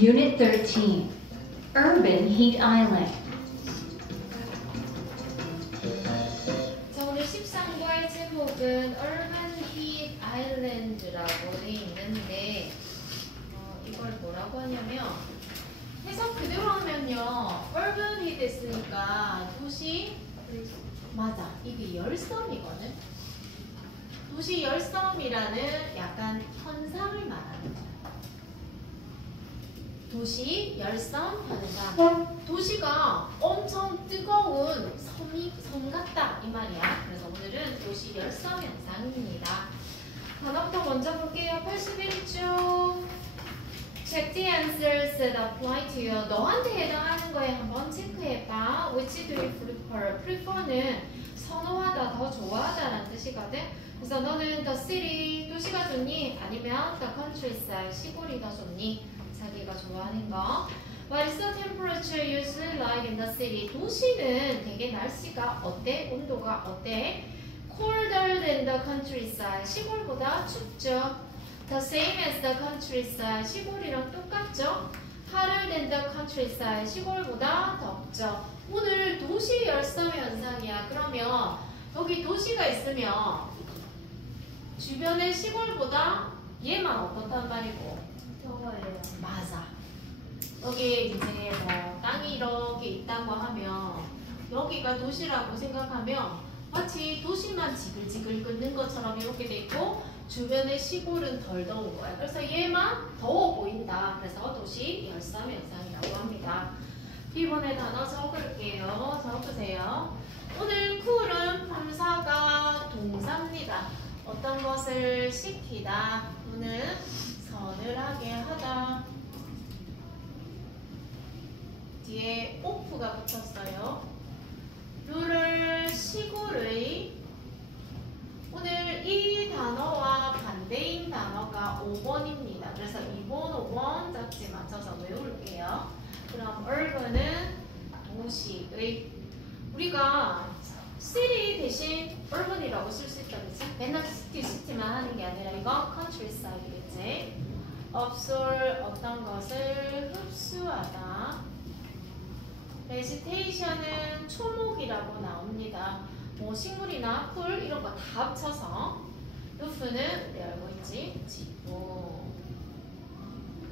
Unit 13, Urban Heat Island. 자, 오늘 13과의 제목은 Urban Heat Island라고 돼 있는데 이걸 뭐라고 하냐면 해석 그대로 하면요 Urban Heat 했으니까 도시 맞아 이게 열섬이거든. 도시 열섬이라는 약간 현상을 말하는 거야. 도시 열섬 현상. 도시가 엄청 뜨거운 섬 같다 이 말이야. 그래서 오늘은 도시 열섬 현상입니다. 단어부터 먼저 볼게요. 81쪽. Check the answers that apply to you. 너한테 해당하는 거에 한번 체크해봐. Which do you prefer? prefer는 선호하다, 더 좋아하다라는 뜻이거든. 그래서 너는 the city, 도시가 좋니? 아니면 the countryside, 시골이 더 좋니? 자기가 좋아하는 거. What is the temperature usually like in the city? 도시는 되게 날씨가 어때? 온도가 어때? Colder than the countryside. 시골보다 춥죠. The same as the countryside. 시골이랑 똑같죠? Hotter than the countryside. 시골보다 덥죠. 오늘 도시 열섬 현상이야. 그러면 여기 도시가 있으면 주변의 시골보다 얘만 어떻단 말이고? 더워요. 맞아. 여기 이제 뭐 땅이 이렇게 있다고 하면 여기가 도시라고 생각하면 마치 도시만 지글지글 끓는 것처럼 이렇게 돼 있고 주변의 시골은 덜 더운 거야. 그래서 얘만 더워 보인다. 그래서 도시 열섬 현상이라고 합니다. B번에 단어 적을게요. 적으세요. 오늘 cool은 품사가 동사입니다. 어떤 것을 시키다 또는 서늘하게 하다. 뒤에 off가 붙었어요. 룰을 시골의 오늘 이 단어와 반대인 단어가 5번입니다. 그래서 2번, 5번 짝지 맞춰서 외울게요. 그럼 urban은 도시의 우리가 city 대신 urban이라고 쓸 수 있다 그치? 맨날 city만 하는 게 아니라 이건 countryside이겠지? absorb 어떤 것을 흡수하다. vegetation은 초목이라고 나옵니다. 뭐 식물이나 풀 이런 거 다 합쳐서 roof는 우리 알고 있지? 지붕.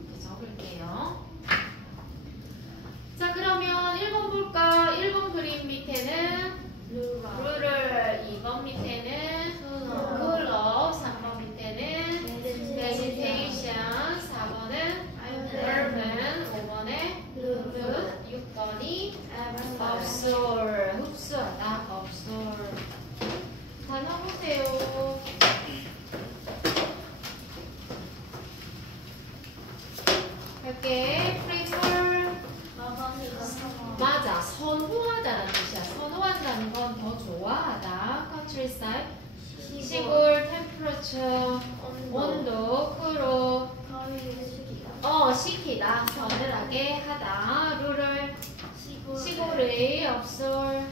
이렇게 적을게요. 자 그러면 1번 볼까? 1번 그림 밑에는 룰을 2번 밑에는 쿨러 3번 밑에는 vegetation 4번은 urban 5번에 roof 6번이 absorb 흡수하다 absorb 단어 보세요. 할게 prefer 맞아 선호하다라는 뜻이야. 선호한다는 건 더 좋아하다. countryside 시골 temperature 온도 cool 시키다 서늘하게 하다. 룰을 시골의 absorb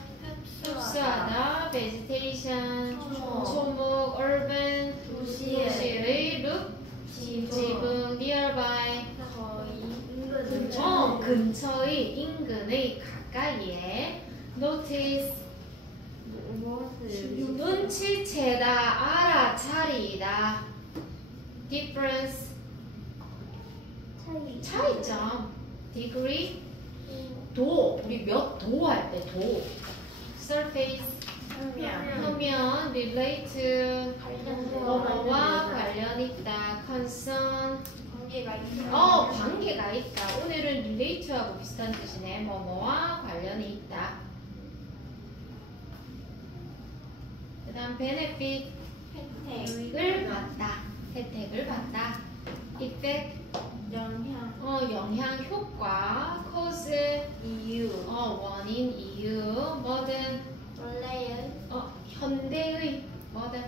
흡수하다. vegetation 초목 urban 도시의 roof 지붕 nearby 근처의 인근의 가까이에 notice 눈치채다 알아차리다 difference 차이점 degree 도 우리 몇 도 할 때 도 surface 표면 relate 뭐뭐와 관련 있다 concern 관계가 있다. 오늘은 relate하고 비슷한 뜻이네. 뭐뭐와 관련이 있다. 그 다음 benefit 혜택을 받다. effect 영향 효과 cause 원인 이유 뭐든 현대의 뭐든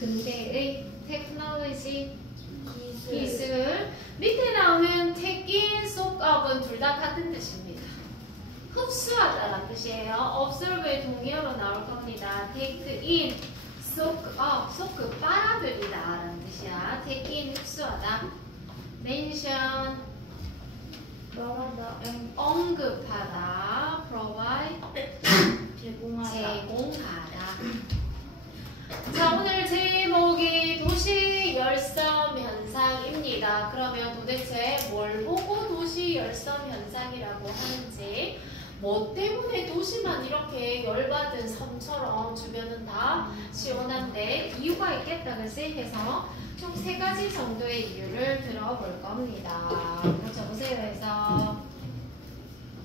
근대의 technology 기술 밑에 나오는 take in, soak up은 둘 다 같은 뜻입니다. 흡수하다라는 뜻이에요. observe의 동의어로 나올 겁니다. take in, soak 빨아들이다 라는 뜻이야. take in 흡수하다. mention 말하다, 언급하다, provide, 제공하다. 자, 오늘 제목이 도시 열섬 현상입니다. 그러면 도대체 뭘 보고 도시 열섬 현상이라고 하는지, 뭐 때문에 도시만 이렇게 열받은 섬처럼 주변은 다 시원한데 이유가 있겠다, 그치? 해서 총 3가지 정도의 이유를 들어볼 겁니다. 적으세요 해서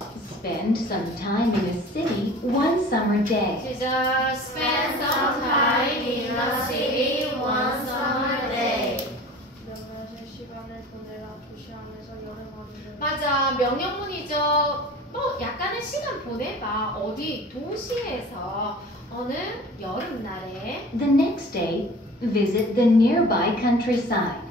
Spend some time in a city one summer day. 시작. Spend some time in a city one summer day. 몇몇의 시간을 보내라. 도시 안에서 여름하루를. 맞아, 명령문이죠. 약간의 시간 보내봐. 어디? 도시에서 어느 여름날에. The next day, visit the nearby countryside.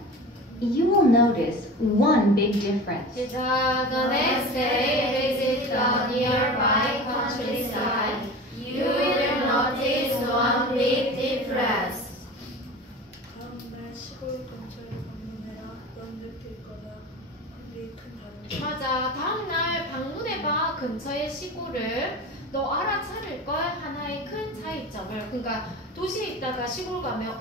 You will notice one big difference. 시작. The next day, visit the nearby countryside. You will notice one big difference. 다음날 시골 근처에 방문해라. 넌 느낄 거다. 우리 큰 다른. 맞아. 다음날 방문해봐. 근처의 시골을. 너 알아차릴 걸 하나의 큰 차이점을. 그러니까 도시에 있다가 시골 가면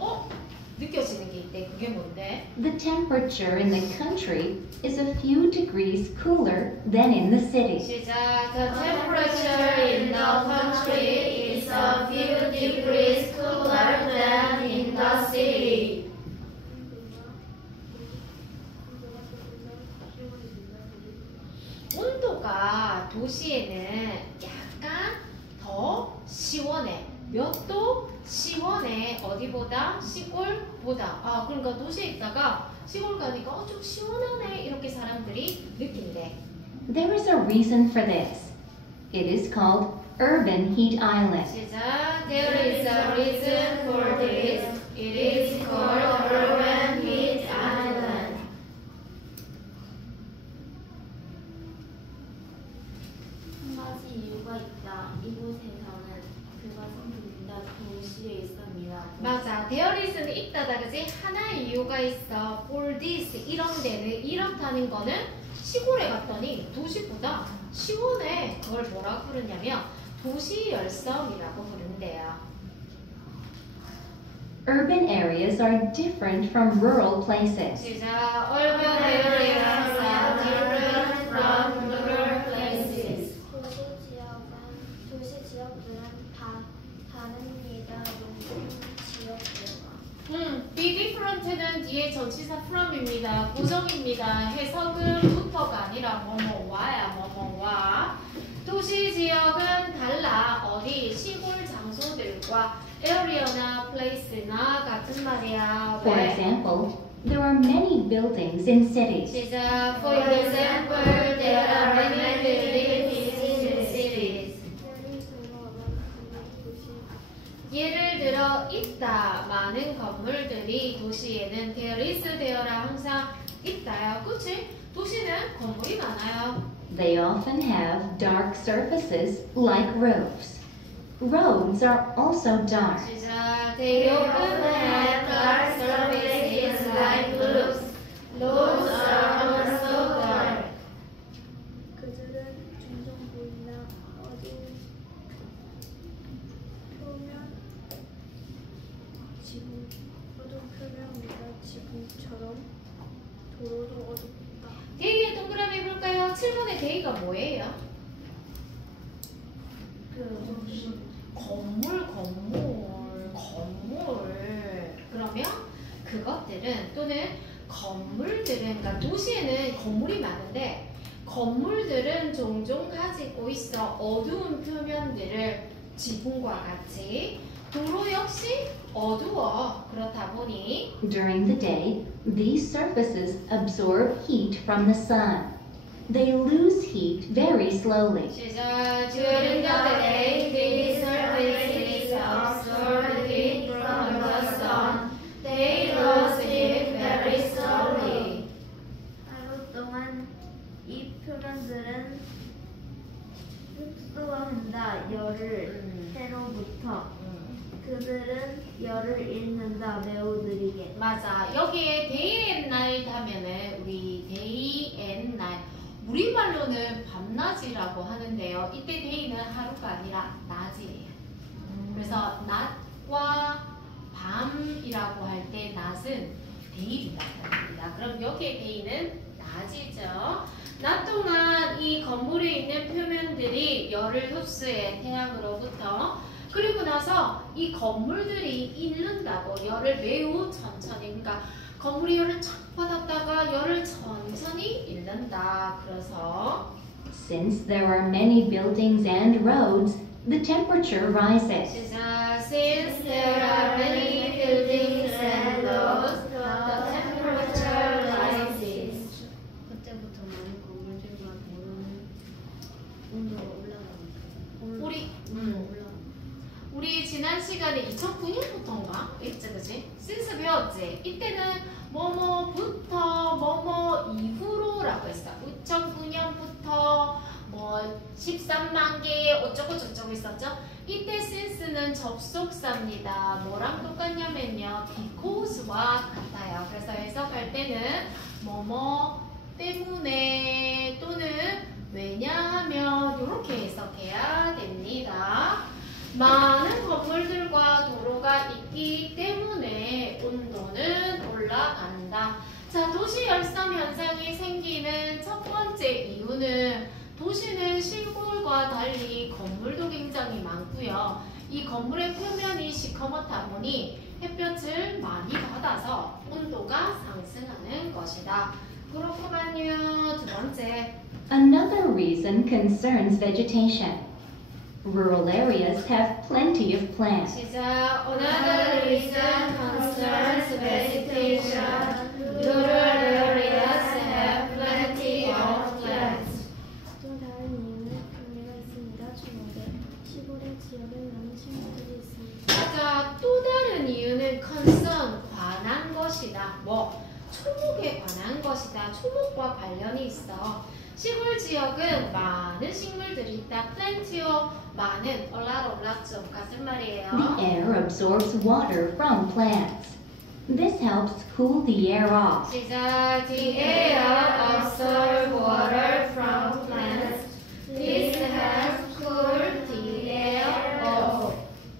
느껴지는 게 있대. 그게 뭔데? The temperature in the country is a few degrees cooler than in the city. 시작. The temperature in the country is a few degrees cooler than in the city. 온도가 도시에는 약간 더 시원해. 몇 도? 시원해. 어디보다? 시골보다. 그러니까 도시에 있다가 시골 가니까 좀 시원하네. 이렇게 사람들이 느낀대. There is a reason for this. It is called urban heat island. 시작. There is a reason for this. It is called urban heat island. 한 가지 이유가 있다. 이곳에서는 그가 생긴다. 도시에 있습니다. 맞아. There is는 있다다, 그지? 하나의 이유가 있어. For this, 이런 데는, 이렇다는 거는 시골에 갔더니 도시보다 시원해. 그걸 뭐라고 부르냐면 도시 열섬이라고 부른대요. Urban areas are different from rural places. 시작. Urban areas are different from rural places. 도시 지역들은 다릅니다. 농촌 지역들과. be different는 뒤에 전치사 from입니다. 고정입니다. 해석은 부터가 아니라 뭐뭐와야 뭐뭐와. 도시 지역은 달라. 어디? 시골 장소들과 area나 place나 같은 말이야. For 왜? example, there are many buildings in cities. 시작. For example, there are many buildings in cities. 예를 들어 있다. 많은 건물들이 도시에는 there is, there라 항상 있다요. 그치? 도시는 건물이 많아요. They often have dark surfaces like roofs. Roads are also dark. 시작. They often have dark surfaces like roofs. Roads are also dark. 그들은 종종 보이나 어두운 표면이나 지붕처럼 도로도 어둡다. 데이의 동그라미 해볼까요? 7번의 데이가 뭐예요? 건물. 그러면 그것들은 또는 건물들은, 그러니까 도시에는 건물이 많은데 건물들은 종종 가지고 있어 어두운 표면들을. 지붕과 같이 도로 역시 어두워. 그렇다 보니 During the day, these surfaces absorb heat from the sun. They lose heat very slowly. 시작. During the day, these surfaces absorb heat from the sun. They lose it very slowly. 하루 동안 이 표면들은 흡수한다. 열을 해로부터. 그들은 열을 잃는다. 매우 느리게. 맞아. 여기에 day and night 하면은 우리 day and night 우리말로는 밤낮이라고 하는데요. 이때 데이는 하루가 아니라 낮이에요. 그래서 낮과 밤이라고 할 때 낮은 데이를 나타냅니다. 그럼 여기에 데이는 낮이죠. 낮 동안 이 건물에 있는 표면들이 열을 흡수해 태양으로부터. 그리고 나서 이 건물들이 잃는다고 열을 매우 천천히, 그러니까 건물이 열을 쫙 받았다가 열을 천천히 잃는다. 그래서 Since there are many buildings and roads, the temperature rises. Since there are many buildings and roads, the temperature rises. 그때부터 많은 건물들과 도로는 온도가 올라갑니다. 우리 지난 시간에 2009년부터인가? 그치? since 배웠지? 이때는 뭐뭐부터 뭐뭐 이후로라고 했어. 2009년부터 뭐 13만 개 어쩌고 저쩌고 있었죠? 이때 since는 접속사입니다. 뭐랑 똑같냐면요, because와 같아요. 그래서 해석할 때는 뭐뭐 때문에 또는 왜냐하면 이렇게 해석해야 됩니다. 많은 건물들과 도로가 있기 때문에 온도는 올라간다. 자, 도시 열섬 현상이 생기는 첫 번째 이유는 도시는 시골과 달리 건물도 굉장히 많고요. 이 건물의 표면이 시커멓다 보니 햇볕을 많이 받아서 온도가 상승하는 것이다. 그렇구만요. 두 번째. Another reason concerns vegetation. Rural areas have plenty of plants. 시작. Another reason concerns vegetation. Rural areas have plenty of plants. 또 다른 이유는 관계가 있습니다. 주목에 시골의 지역엔 많은 식물들이 있습니다. 자, 또 다른 이유는 concern, 관한 것이다. 뭐? 초목에 관한 것이다. 초목과 관련이 있어. 시골 지역은 많은 식물들이 있다. plant요, 많은, a lot 좀 같은 말이에요. The air absorbs water from plants. This helps cool the air off. 시작. The air absorbs water from plants. This helps cool the air off.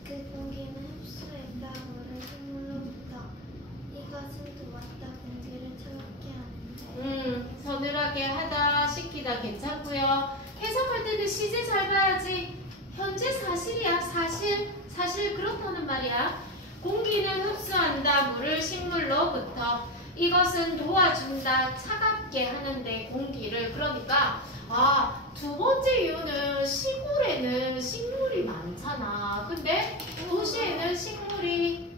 그 공기는 흡수했다 물을 식물로부터. 이것은 두었다 공기를 차갑게 하는데. 서늘하게 하다, 식히다 괜찮고요. 해석할 때는 시제 잘 봐야지. 현재 사실이야. 사실 그렇다는 말이야. 공기는 흡수한다 물을 식물로부터. 이것은 도와준다 차갑게 하는데 공기를. 그러니까 두 번째 이유는 시골에는 식물이 많잖아. 근데 도시에는 식물이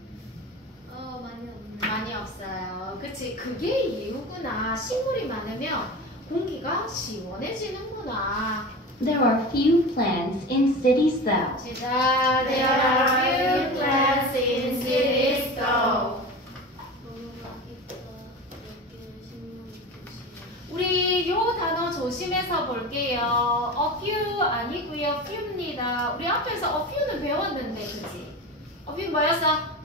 많이 없어요. 그치? 그게 이유구나. 식물이 많으면 공기가 시원해지는구나. There are few plants in cities though. 시작. There are few plants in cities though. 우리 요 단어 조심해서 볼게요. A few 아니고요. few입니다. 우리 앞에서 a few는 배웠는데, 그치? A few 뭐였어?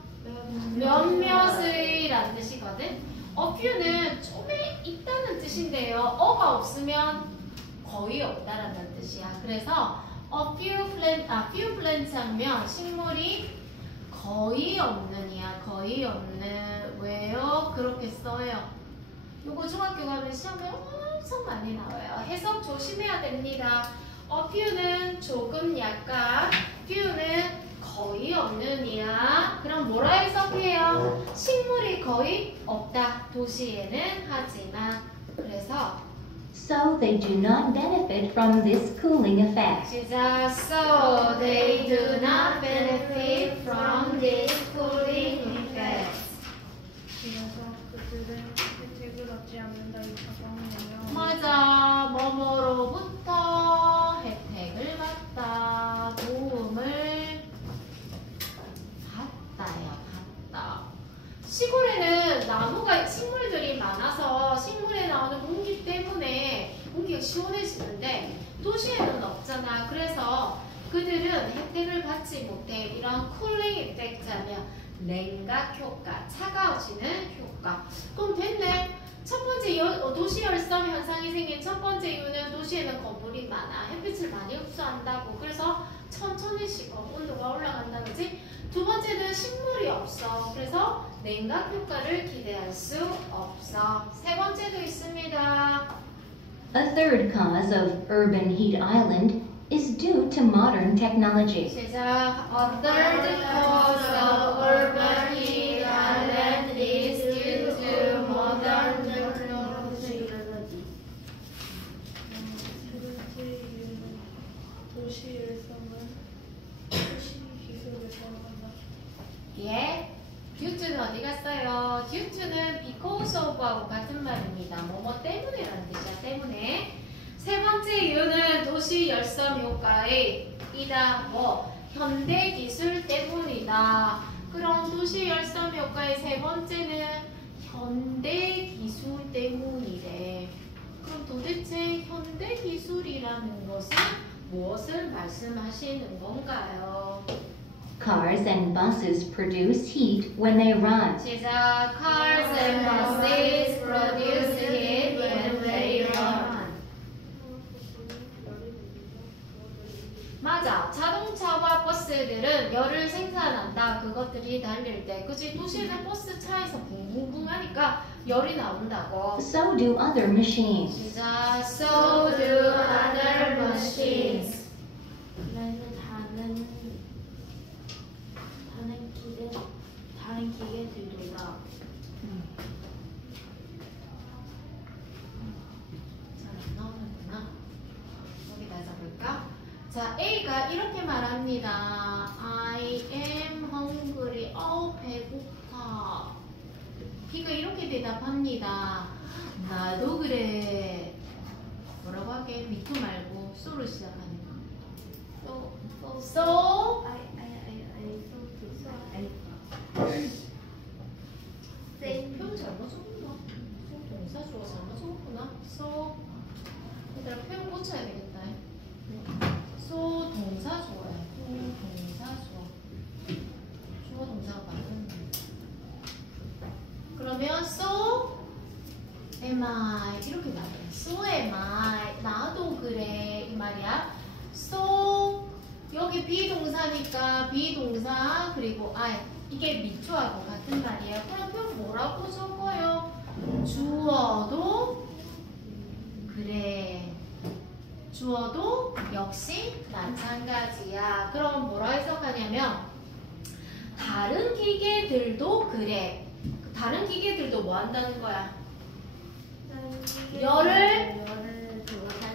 몇몇의 라는 뜻이거든. A few는 좀에 있다는 뜻인데요. 어가 없으면 거의 없다라는 뜻이야. 그래서 few plants 하면 식물이 거의 없는이야. 거의 없는. 왜요? 그렇게 써요. 요거 중학교 가면 시험에 엄청 많이 나와요. 해석 조심해야 됩니다. A few는 조금 약간, few는 거의 없는 이야. 그럼 뭐라 해석해요? 식물이 거의 없다. 도시에는 하지만. 그래서 So they do not benefit from this cooling effect. 시작. So they do not benefit from this cooling effect. 그래서 그들은 혜택을 얻지 않는다. 이 가방은요. 맞아. 뭐뭐로부터 혜택을 받다. 도움을 받다. 시골에는 나무가, 식물들이 많아서 식물에 나오는 공기 때문에 공기가 시원해지는데 도시에는 없잖아. 그래서 그들은 혜택을 받지 못해. 이런 쿨링 이펙트 하면 냉각 효과, 차가워지는 효과. 그럼 됐네. 첫 번째 도시 열섬 현상이 생긴 첫 번째 이유는 도시에는 건물이 많아. 햇빛을 많이 흡수한다고. 그래서 천천히 식어. 온도가 올라간다. 그지? 두 번째는 식물이 없어. 그래서 냉각 효과를 기대할 수 없어. 세 번째도 있습니다. A third cause of urban heat island is due to modern technology. 시작. A third cause of urban heat island is due to modern technology. 세 번째 이유는 도시 열성은 도시 기술을 사용한다. 예. due는 어디 갔어요? due는 because of하고 같은 말입니다. 뭐뭐 때문에라는 뜻이야. 때문에. 세 번째 이유는 도시 열섬 효과의 이다. 뭐 현대 기술 때문이다. 그럼 도시 열섬 효과의 세 번째는 현대 기술 때문이래. 그럼 도대체 현대 기술이라는 것은 무엇을 말씀하시는 건가요? Cars and buses produce heat when they run. 시작. Cars and buses produce heat when they run. 맞아. 자동차와 버스들은 열을 생산한다. 그것들이 달릴 때. 그치? 도시는 버스 차에서 붕붕붕 하니까 열이 나온다고. So do other machines. 시작. So do other machines. 그래서 다른 기계들보다 잘 안 나오는구나. 여기다 잡을까? 자, A가 이렇게 말합니다. I am hungry. 배고파. B가 이렇게 대답합니다. 나도 그래. 뭐라고 하게? 미투 말고 so로 시작하는 거. So 표현 잘못 적었나? 동사 주어 잘못 적었구나. So 얘들아 표현 고쳐야 되겠다. So 동사 주어야. 동사 주어. 주어 동사가 맞았네. 그러면 so am I 이렇게 말해. So am I. 나도 그래 이 말이야. So 여기 비동사니까 비동사 그리고 I 이게 미투하고 같은 말이에요. 그럼 표현 뭐라고 적어요? 주어도 그래. 주어도 역시 마찬가지야. 그럼 뭐라 해석하냐면 다른 기계들도 그래. 다른 기계들도 뭐 한다는 거야? 열을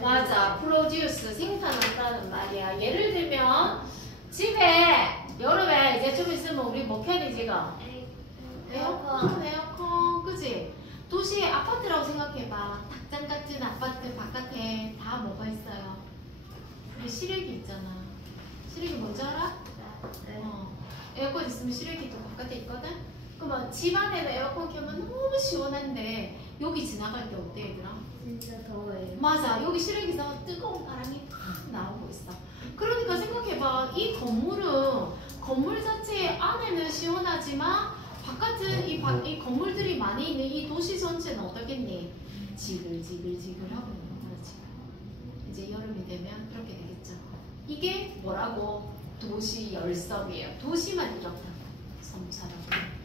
맞아. produce 생산한다는 말이야. 예를 들면 집에 여름에 이제 좀 있으면 우리 뭐 켜야 되지 지금? 에어컨 그치? 도시의 아파트라고 생각해봐. 닭장 같은 아파트 바깥에 다 뭐가 있어요? 우리 실외기 있잖아. 실외기 뭔지 알아? 에어컨 있으면 실외기도 바깥에 있거든? 그러면 집 안에는 에어컨 켜면 너무 시원한데 여기 지나갈 때 어때 얘들아? 진짜 더워요. 맞아. 여기 실외기에서 뜨거운 바람이 팍 나오고 있어. 그러니까 생각해봐. 이 건물 자체 안에는 시원하지만 바깥은 이 건물들이 많이 있는 이 도시 전체는 어떻겠니? 지글지글지글하고 있는 거지. 이제 여름이 되면 그렇게 되겠죠. 이게 뭐라고? 도시 열섬이에요. 도시만 이렇다고. 섬처럼.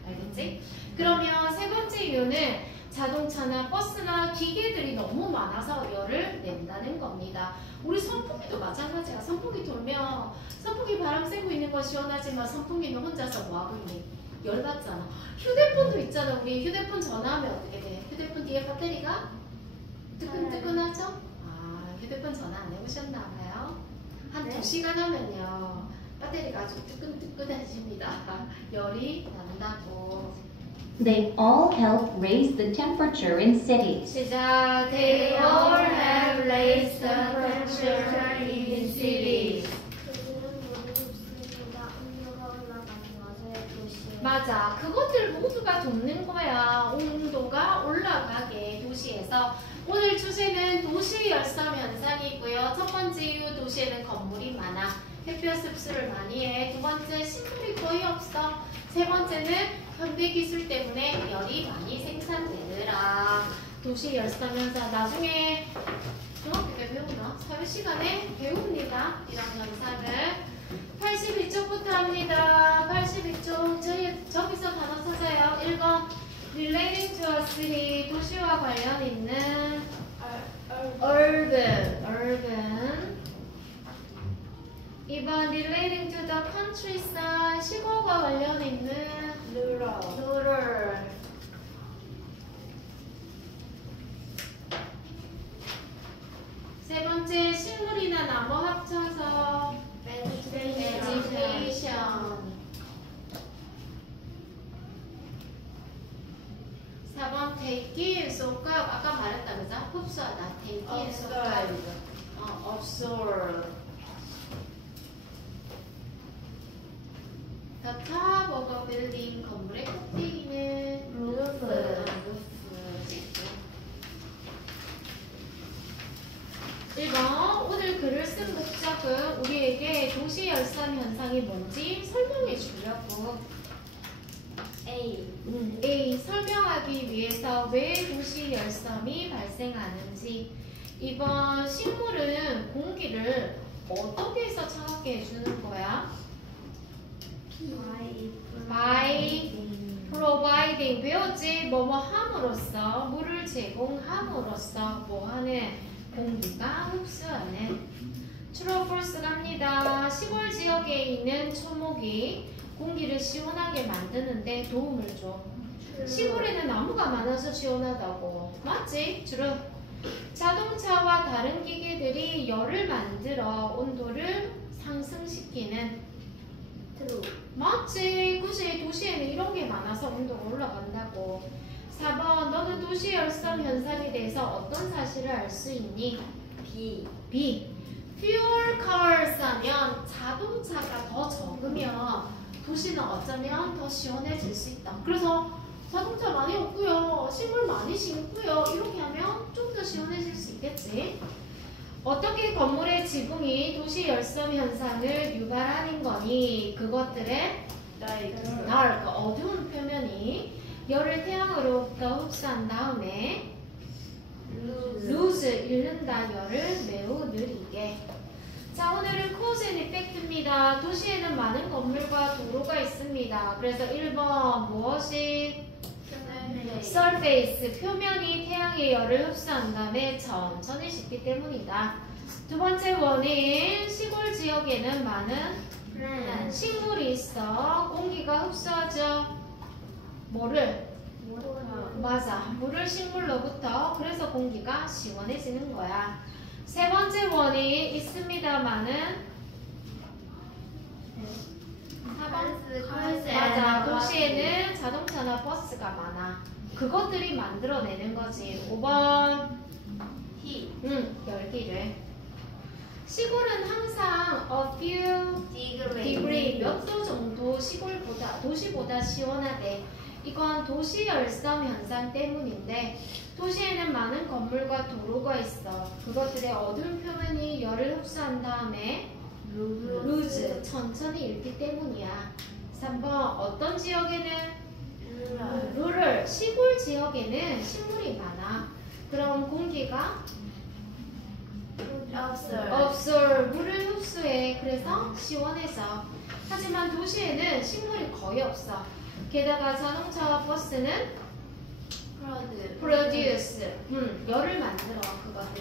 알겠지? 그러면 세 번째 이유는 자동차나 버스나 기계들이 너무 많아서 열을 낸다는 겁니다. 우리 선풍기도 마찬가지야. 선풍기 돌면 선풍기 바람 쐬고 있는 건 시원하지만 선풍기는 혼자서 뭐하고 있니? 열 받잖아. 휴대폰도 있잖아. 우리 휴대폰 전화하면 어떻게 돼? 휴대폰 뒤에 배터리가 뜨끈뜨끈하죠? 휴대폰 전화 안 해보셨나 봐요? 한 2시간 하면요 배터리가 아주 뜨끈뜨끈해집니다. 열이 난다고. They all help raise the temperature in cities. 시작. They all have raised the temperature in cities. 그들은 모두 습니다. 온도가 올라가는 것을 도시에 맞아. 그것들 모두가 돕는 거야. 온도가 올라가게 도시에서. 오늘 주제는 도시 열섬 현상이고요. 첫 번째 이유 도시에는 건물이 많아. 햇볕 습수를 많이 해. 두 번째 식물이 거의 없어. 세 번째는 현대기술 때문에 열이 많이 생산되더라. 도시 열성 현상. 나중에 중학교 때 배우나? 사회 시간에 배웁니다. 이런 현상을. 82쪽부터 합니다. 82쪽. 저기서 단어 찾아요. 1번 relating to a city. 도시와 관련 있는 urban. 2번 relating to the countryside. 시골과 관련 있는 rural. 세 번째 식물이나 나무 합쳐서 vegetation. 4번 take in 속각. 아까 말했다 그죠? 흡수하다. take in 속각. absorb. The top of a building. 건물의 꼭대기는 roof. roof. 1번 오늘 글을 쓴 목적은 우리에게 도시 열섬 현상이 뭔지 설명해 주려고. A. 설명하기 위해서 왜 도시 열섬이 발생하는지. 2번 식물은 공기를 어떻게 해서 차갑게 해주는 거야? by providing. 배웠지? 뭐뭐 함으로써, 물을 제공함으로써 뭐하는? 공기가 흡수하는. True, false 갑니다. 시골 지역에 있는 초목이 공기를 시원하게 만드는데 도움을 줘. 시골에는 나무가 많아서 시원하다고. 맞지? True. 자동차와 다른 기계들이 열을 만들어 온도를 상승시키는. True. 맞지? 그치? 도시에는 이런 게 많아서 온도가 올라간다고. 4번 너는 도시 열섬 현상에 대해서 어떤 사실을 알 수 있니? B. Fewer cars 하면 자동차가 더 적으면 도시는 어쩌면 더 시원해질 수 있다. 그래서 자동차 많이 없고요. 식물 많이 심고요. 이렇게 하면 좀 더 시원해질 수 있겠지. 어떻게 건물의 지붕이 도시 열섬 현상을 유발하는 거니? 그것들의 dark, 어두운 표면이 열을 태양으로부터 흡수한 다음에 lose, 잃는다. 열을 매우 느리게. 자, 오늘은 cause and effect입니다. 도시에는 많은 건물과 도로가 있습니다. 그래서 1번 무엇이? surface, 표면이 태양의 열을 흡수한 다음에 천천히 식기 때문이다. 두 번째 원인, 시골 지역에는 많은 식물이 있어 공기가 흡수하죠. 뭐를? 맞아. 물을 식물로부터. 그래서 공기가 시원해지는 거야. 세 번째 원인 있습니다만은 4번. 맞아. 도시에는 자동차나 버스가 많아. 그것들이 만들어내는 거지. 5번. 열기를. 시골은 항상 a few degree 몇 도 정도 도시보다 시원하대. 이건 도시 열섬 현상 때문인데 도시에는 많은 건물과 도로가 있어. 그것들의 어두운 표면이 열을 흡수한 다음에 lose, 천천히 잃기 때문이야. 3번 어떤 지역에는? rural, 시골 지역에는 식물이 많아. 그럼 공기가? absorb, 물을 흡수해. 그래서 시원해져. 하지만 도시에는 식물이 거의 없어. 게다가 자동차와 버스는 produce, 열을 만들어. 그것들이